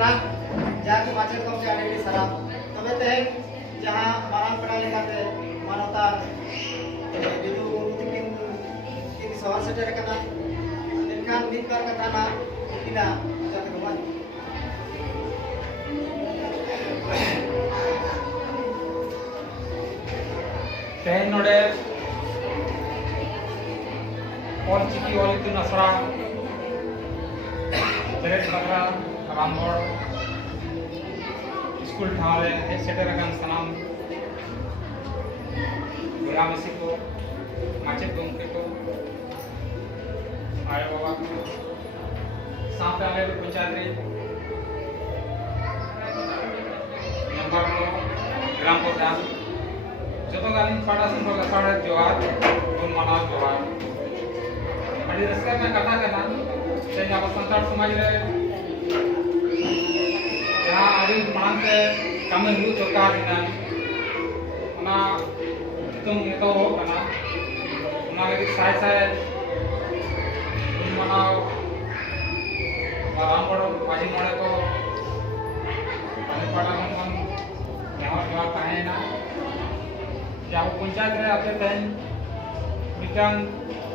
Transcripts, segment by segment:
सारा जहाँ को माचेद को आड़े सारा तबे तेज जहाँ मारांग पेड़ा लेकाते मानवता बिदु किन सवाल सेटर करना इनका मित बार कथा ना किना जाते को तेज नोडे ऑलचिकी ऑल इतुन असरा बेरेट बकरा रामगढ़ स्कूल ठावे हे सेटर अकन सनाम मिसी को माचेद गोमके को आए बाबा को साथ आले पंचायत रे नंबर ग्राम प्रधान जो गालिन पाड़ा संभव साढ़े जोहार उन मना जोहार अड़ी रस्ते में कथा करना से अब संताड़ समाज रे जहाँ अड़ी मांग के कम हुई सरकार ना तुम ये तो हो करना ना लगी साय साय उन मना रामगढ़ माजी मोड़े को पाड़ा मन यहाँ जोहार कहे ना जहाँ पंचायत रे आते तेन मिकान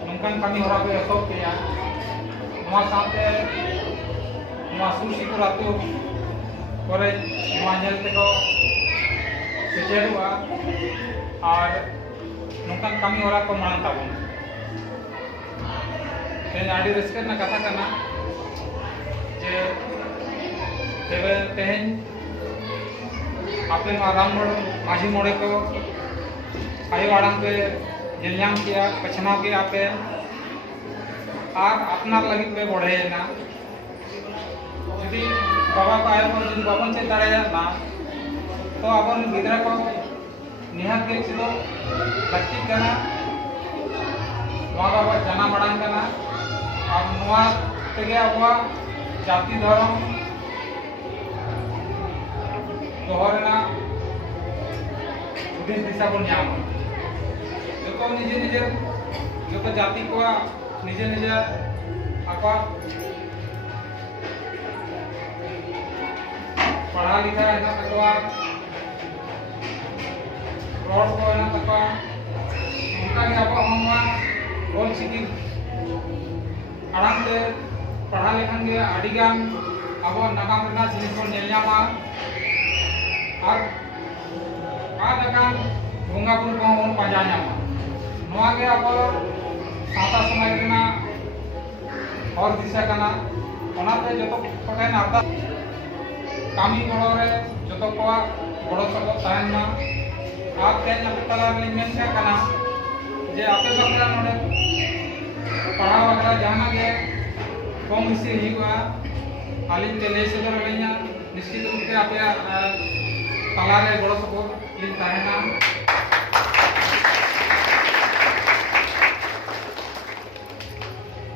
नंकान कमी हरा पे असोक किया नवा साथे नवा सुरसिपुर आतु करे नवा नेल तेको सेचेरुआ और नंकान कमी हरा को मांग ताबुन तेन आडी रस्के ना कथा करना जे तेबे तेन आपे रामगढ़ माझी मोड़े को आयु आड़ांग पे जलयाम किया पछनाव किया पे और अपना लगी पे बढ़े ना यदि बाबा को आयु यदि बाबन से दाड़े ना तो अपन गिदरा को निहात के चिलो लक्ष्य करना बाबा जाना मड़ांग करना और नवा तेगे अब जाति धर्म दोहरना दिशा बन जाम जो निजे निजे जो जाति को निजे निजे आपा पढ़ा लिखा है ना तकवा रोड को है ना तकवा उनका के आपा हमवा बोल सिकी आराम से पढ़ा लिखन के अडिगान अब नागाम रना जिनिस को नेलयामा और आदकान बंगापुर को हम पाजाना नवा के अब साता समाज रना और दिशा करना ओनाते जो तो पटे नाता कामी बड़ो रे जो तो को बड़ो सब ताहन ना आप तेन तला में मेन का करना जे आपे बकरा नोडे पढ़ा बकरा जाना के कम से हिवा आलिम के ले सदर लेना निश्चित रूप से आपे तला रे बड़ो सब लिन ताहना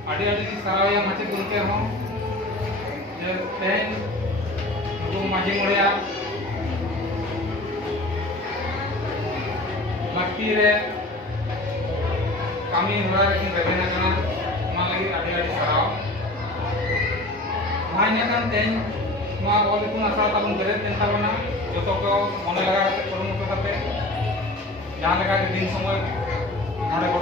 आड़ी आड़ी की सरावया माचे गुनके हम जे तेन को माजी मोड़िया मक्की रे कामी होरा लेकिन रेबेना कना मा लगी आड़ी आड़ी सराव मायने kan तेन मा बोले को आशा ताबन करे तेन ताबना जो तो को मन लगा के करुमुटो करते जहां लगा के दिन समय